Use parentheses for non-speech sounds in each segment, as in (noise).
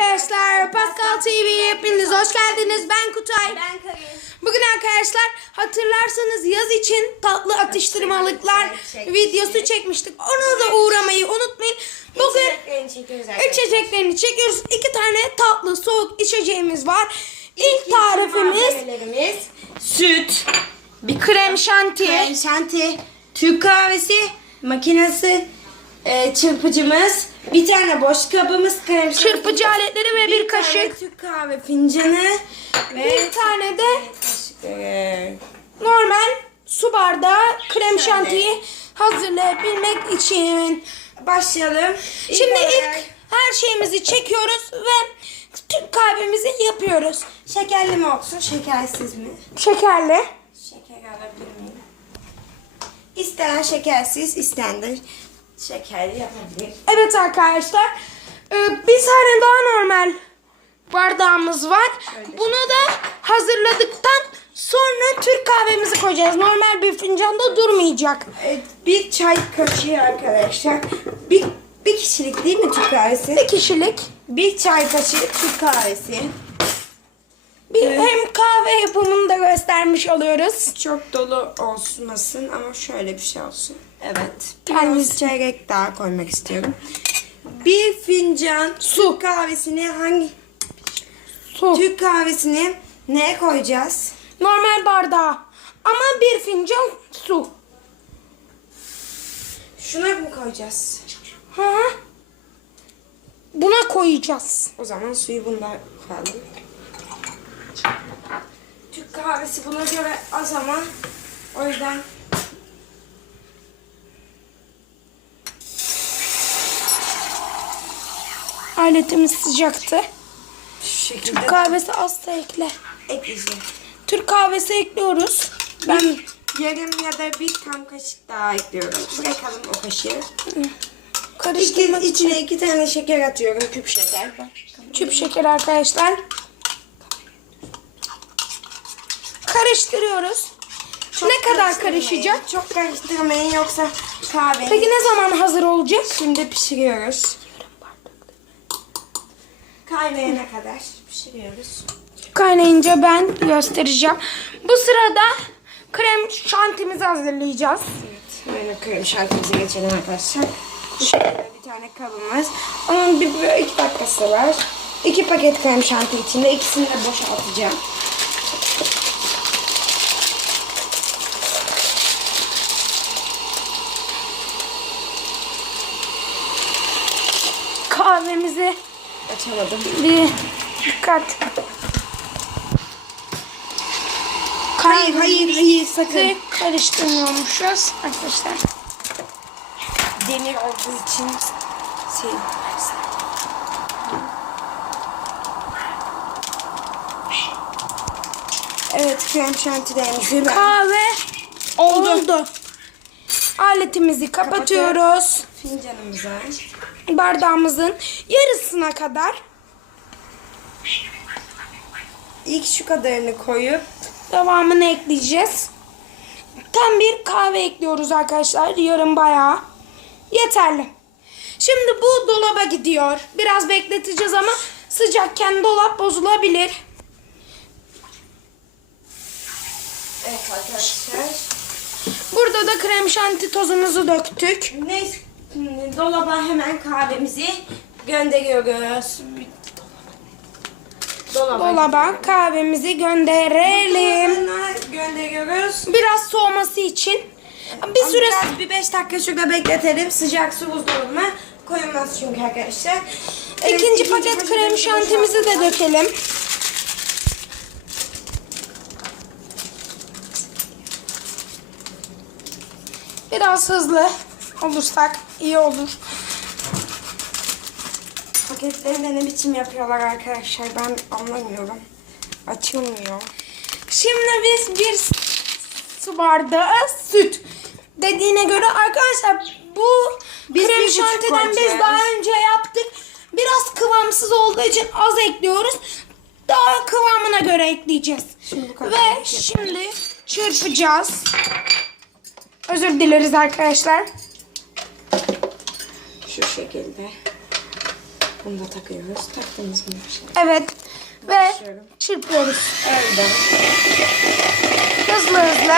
arkadaşlar. Pascal TV'ye hepiniz hoş geldiniz. Ben Kutay. Ben Karin. Bugün arkadaşlar hatırlarsanız yaz için tatlı atıştırmalıklar videosu çekmiştik. Ona da uğramayı unutmayın. Bugün İçeceklerini çekiyoruz. İki tane tatlı soğuk içeceğimiz var. İlk tarifimiz süt, bir krem şanti. krem şanti, Türk kahvesi, makinesi, e, çırpıcımız, bir tane boş kabımız, krem Çırpıcı aletleri ve bir, tane kaşık. Türk kahve fincanı ve Bir tane de kaşıkları. normal su bardağı krem şantiyi hazırlayabilmek için. Başlayalım. Şimdi olarak ilk her şeyimizi çekiyoruz ve Türk kahvemizi yapıyoruz. şekerli mi olsun, şekersiz mi? Şekerli. Şeker alabilir miyim? İsteyen şekersiz, isteyen de şekerli yapabilir. Evet arkadaşlar. e, Bir tane daha normal bardağımız var. Şöyle. Bunu da hazırladıktan sonra Türk kahvemizi koyacağız. Normal bir fincanda durmayacak. Evet, bir çay kaşığı arkadaşlar. Bir, bir kişilik değil mi Türk kahvesi? Bir kişilik. Bir çay kaşığı Türk kahvesi. Bir Evet. hem kahve yapımını da göstermiş oluyoruz. Çok dolu olmasın ama şöyle bir şey olsun. Evet. Biraz çeyrek daha koymak istiyorum. Bir fincan Su. Türk kahvesini hangi Su. Türk kahvesini neye koyacağız? Normal bardağı. Ama bir fincan su. Şuna mı koyacağız? Ha? Buna koyacağız. O zaman suyu bundan koyalım. Türk kahvesi buna göre az ama o yüzden Aletimiz sıcaktı. şu şekilde Kahvesi az da ekle. ekleyeceğim. Türk kahvesi ekliyoruz. Ben Yarım ya da bir tam kaşık daha ekliyorum. Bırakalım o kaşığı. İki, karıştırmak için içine iki tane şeker atıyorum. Küp şeker. küp şeker arkadaşlar. Karıştırıyoruz. ne kadar karışacak? Çok karıştırmayın yoksa kahve. Peki ne zaman hazır olacak? Şimdi pişiriyoruz. Kaynayana kadar pişiriyoruz. Kaynayınca ben göstereceğim. Bu sırada krem şantimizi hazırlayacağız. Evet, böyle krem şantimize geçelim arkadaşlar. Bu şekilde bir tane kabımız. Onun bir, bir iki dakikası var. İki paket krem şanti içinde. ikisini de boşaltacağım. Kahvemizi Açamadım. bir dikkat. Hayır, hayır, hayır sakın. Karıştırmıyormuşuz arkadaşlar. Demir olduğu için şey. Evet, krem şantilerimizi ben Kahve oldu. Aletimizi kapatıyoruz. fincanımıza Bardağımızın yarısına kadar ilk şu kadarını koyup devamını ekleyeceğiz. Tam bir kahve ekliyoruz arkadaşlar. Yarım bayağı. Yeterli. Şimdi bu dolaba gidiyor. Biraz bekleteceğiz ama sıcakken dolap bozulabilir. Evet arkadaşlar. Burada da krem şanti tozumuzu döktük. Neyse, dolaba hemen kahvemizi gönderiyoruz. Dolaba, Dolaba kahvemizi gönderelim. Gönderiyoruz. Biraz soğuması için. Bir süre Biraz bir 5 dakika şurada bekletelim. Sıcak su buzdolabına koyulmaz çünkü arkadaşlar. Evet, ikinci paket krem paketimizi şantimizi de dökelim. Biraz hızlı olursak iyi olur. Paketleri de ne biçim yapıyorlar arkadaşlar ben anlamıyorum. Açılmıyor. Şimdi biz bir su bardağı süt dediğine göre arkadaşlar bu Biz krem şantiden biz daha önce yaptık. Biraz kıvamsız olduğu için az ekliyoruz. Daha kıvamına göre ekleyeceğiz. Şimdi Ve yapalım. şimdi çırpacağız. Özür dileriz arkadaşlar. Şu şekilde. Bunu da takıyoruz. Taktığımız gibi bir şey. Evet. Ve Başlıyorum. çırpıyoruz. Öyle. Hızlı hızlı.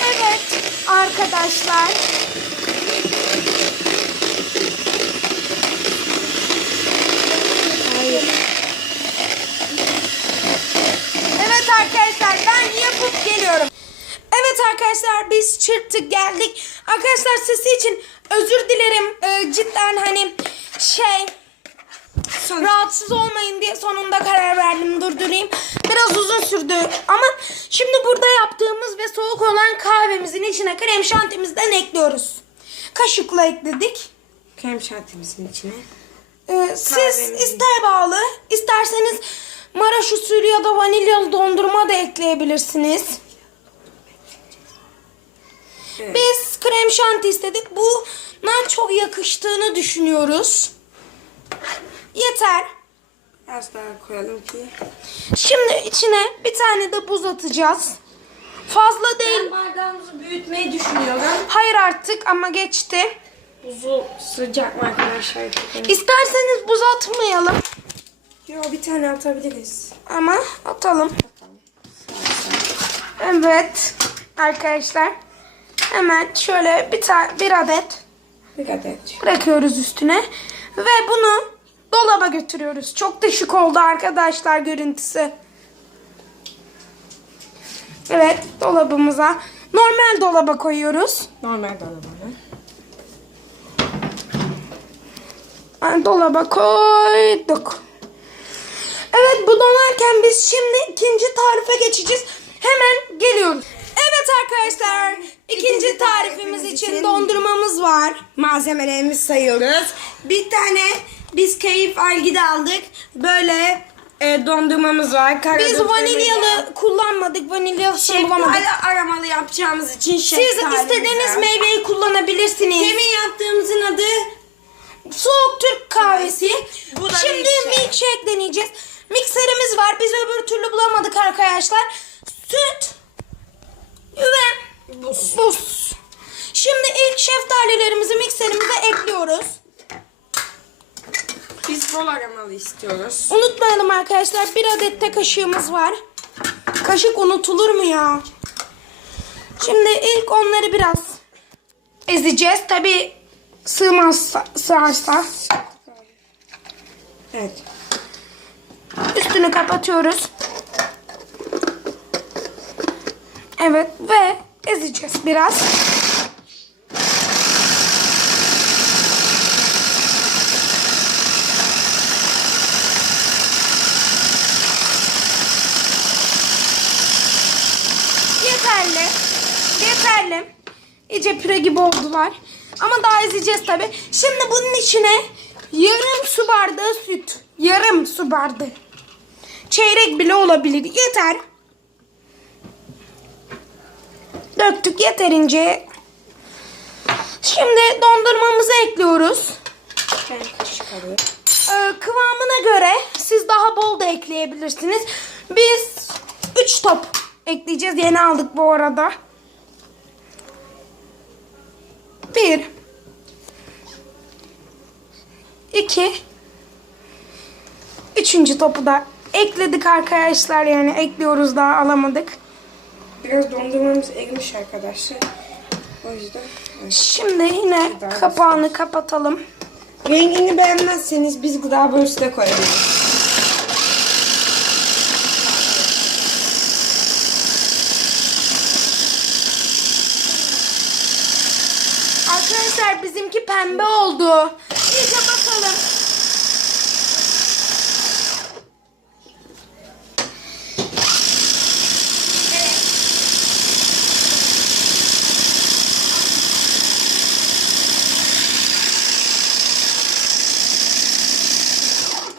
Evet arkadaşlar. Hayır. Evet arkadaşlar ben yapıp geliyorum. Evet arkadaşlar biz çırptık geldik. Arkadaşlar sesi için özür dilerim. Ee, cidden hani şey Son. rahatsız olmayın diye sonunda karar verdim durdurayım. Biraz uzun sürdü ama şimdi burada yaptığımız ve soğuk olan kahvemizin içine krem şantimizden ekliyoruz. Kaşıkla ekledik. Krem şantimizin içine. Ee, siz isteğe bağlı. İsterseniz Maraş usulü ya da vanilyalı dondurma da ekleyebilirsiniz. Evet. Biz krem şanti istedik. Buna çok yakıştığını düşünüyoruz. Yeter. Biraz daha koyalım ki. Şimdi içine bir tane de buz atacağız. Fazla değil. Ben bardağımızı büyütmeyi düşünüyorum. Hayır artık ama geçti. Buzu sıcak mı arkadaşlar? İsterseniz buz atmayalım. Yo bir tane atabiliriz. Ama atalım. Evet arkadaşlar. Hemen şöyle bir tane bir adet Bir adet. bırakıyoruz üstüne ve bunu dolaba götürüyoruz. Çok da şık oldu arkadaşlar görüntüsü. Evet dolabımıza normal dolaba koyuyoruz. Normal dolabını. Yani dolaba koyduk. Evet bu donarken biz şimdi ikinci tarife geçeceğiz. Hemen geliyoruz. Evet arkadaşlar ikinci tarifimiz için dondurmamız var. Malzemelerimizi sayıyoruz. Bir tane keyif algide aldık. Böyle e, dondurmamız var. Karadut Biz vanilyalı kullanmadık. Vanilyasını vanilya. bulamadık. Şeftali aramalı yapacağımız için Siz şeftalimiz istediğiniz var. meyveyi kullanabilirsiniz. Demin yaptığımızın adı Soğuk Türk kahvesi. Bu da Şimdi milkshake. milkshake deneyeceğiz. Mikserimiz var. Biz öbür türlü bulamadık arkadaşlar. Süt ve buz. buz. Şimdi ilk şeftalilerimizi mikserimize ekliyoruz. Bol aramalı istiyoruz. Unutmayalım arkadaşlar bir adet de kaşığımız var. Kaşık unutulur mu ya? Şimdi ilk onları biraz ezeceğiz. Tabi sığmazsa, sığarsa. Evet. Üstünü kapatıyoruz. Evet ve ezeceğiz biraz. Yeterli. Yeterli. İyice püre gibi oldular. Ama daha ezeceğiz tabi. Şimdi bunun içine yarım su bardağı süt. Yarım su bardağı. Çeyrek bile olabilir. Yeter. Döktük yeterince. Şimdi dondurmamızı ekliyoruz. Ee, kıvamına göre siz daha bol da ekleyebilirsiniz. Biz 3 top ekleyeceğiz. Yeni aldık bu arada. 1 2 Üçüncü topu da ekledik arkadaşlar. Yani ekliyoruz daha alamadık. Biraz dondurmamız erimiş arkadaşlar. O yüzden. evet. Şimdi yine kapağını kapatalım. Rengini beğenmezseniz biz gıda boyası da koyabiliriz. Arkadaşlar bizimki pembe oldu. İyice bakalım.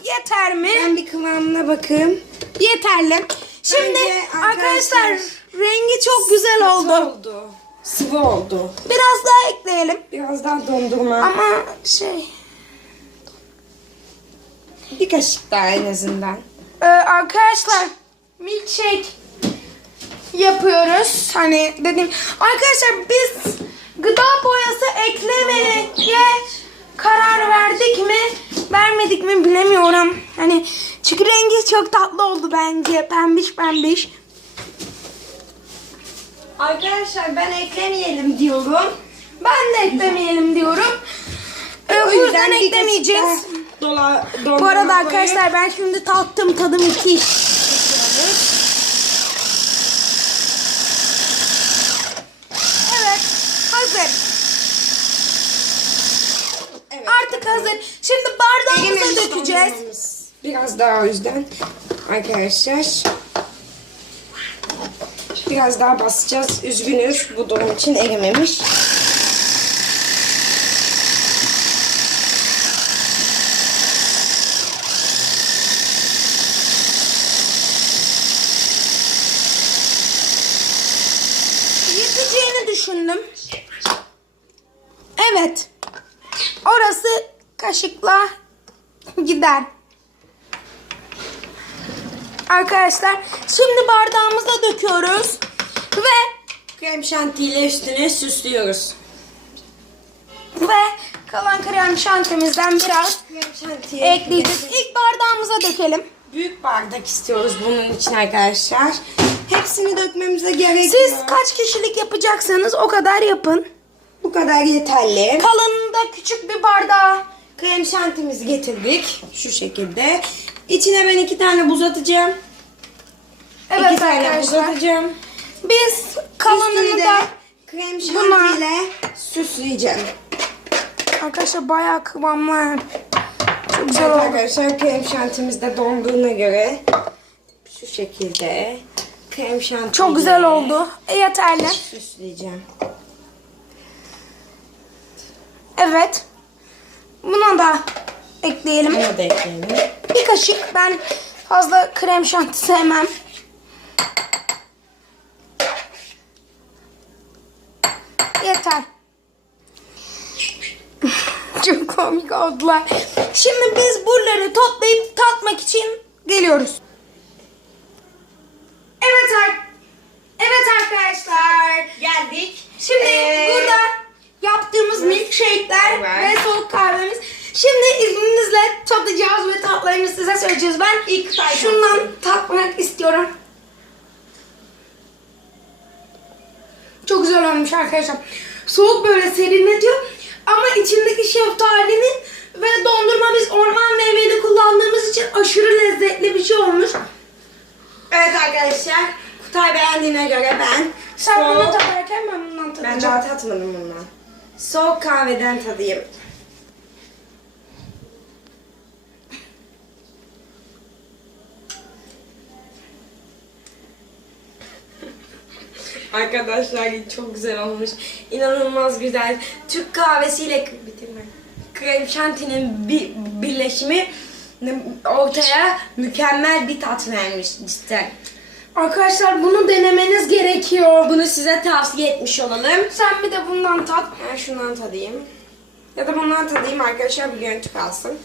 Yeter mi? Ben bir kıvamına bakayım. Yeterli. Şimdi arkadaşlar arkadaşlar rengi çok güzel oldu. oldu. Sıvı oldu. Biraz daha ekleyelim. Biraz daha dondurma. Ama şey Bir kaşık daha en azından. Ee, arkadaşlar milkshake yapıyoruz. Hani dedim arkadaşlar biz gıda boyası eklemeye karar verdik mi vermedik mi bilemiyorum. Hani çünkü rengi çok tatlı oldu bence. Pembiş pembiş. Arkadaşlar ben eklemeyelim diyorum. Ben de eklemeyelim diyorum. Ee, O yüzden eklemeyeceğiz. Dola, Bu arada arkadaşlar ben şimdi tattım tadım müthiş. Evet hazır. Evet. Artık hazır. Şimdi bardağımıza dökeceğiz. Biraz daha o yüzden arkadaşlar. Biraz daha basacağız. Üzgünüz. Bu durum için erimemiş. Yeteceğini düşündüm. Evet. Orası kaşıkla gider. Arkadaşlar şimdi bardağımıza döküyoruz. Ve Krem şantiyle üstüne süslüyoruz. ve kalan krem şantimizden biraz Krem ekleyeceğiz. İlk bardağımıza dökelim. Büyük bardak istiyoruz bunun için arkadaşlar. Hepsini dökmemize gerek Siz yok. kaç kişilik yapacaksanız o kadar yapın. Bu kadar yeterli. Kalanını da küçük bir bardağa. Krem şantimizi getirdik. Şu şekilde. İçine ben iki tane buz atacağım. Evet iki tane buz atacağım. Biz kalanını da krem şantiyle süsleyeceğim. arkadaşlar bayağı kıvamlı. Çok güzel Evet oldu. arkadaşlar krem şantimiz de donduğuna göre şu şekilde krem şantiyle Çok güzel oldu. E, yeterli. Süsleyeceğim. Evet. Buna da ekleyelim. Bunu da ekleyelim. Bir kaşık. Ben fazla krem şanti sevmem. Yeter. (laughs) Çok komik oldular. Şimdi biz buraları toplayıp tatmak için geliyoruz. Evet ar- Evet arkadaşlar. Geldik. Şimdi Ee, burada yaptığımız milkshake'ler Evet. ve soğuk kahvemiz. Şimdi izninizle tadacağız ve tatlarını size söyleyeceğiz. Ben ilk şundan tatmak istiyorum. Çok güzel olmuş arkadaşlar. Soğuk böyle serinletiyor. Ama içindeki şeftalinin ve dondurma biz orman meyveli kullandığımız için aşırı lezzetli bir şey olmuş. Evet arkadaşlar. Kutay beğendiğine göre ben Sen bunu soğuk- ben bundan ben tadacağım. daha tatmadım bundan. Soğuk kahveden tadayım. Arkadaşlar çok güzel olmuş. İnanılmaz güzel. Türk kahvesiyle bitirme. Krem şantinin bir birleşimi ortaya mükemmel bir tat vermiş cidden. Arkadaşlar bunu denemeniz gerekiyor. Bunu size tavsiye etmiş olalım. Sen bir de bundan tat. Ben şundan tadayım. Ya da bundan tadayım arkadaşlar bir görüntü kalsın.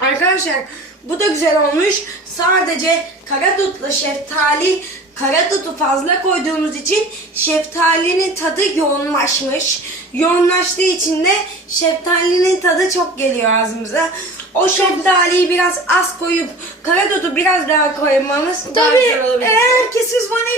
Arkadaşlar bu da güzel olmuş. Sadece karadutla şeftali, karadutu fazla koyduğumuz için şeftalinin tadı yoğunlaşmış. Yoğunlaştığı için de şeftalinin tadı çok geliyor ağzımıza. O şeftaliyi biraz az koyup karadutu biraz daha koymamız daha güzel olabilir. eğer ki siz vanilyalı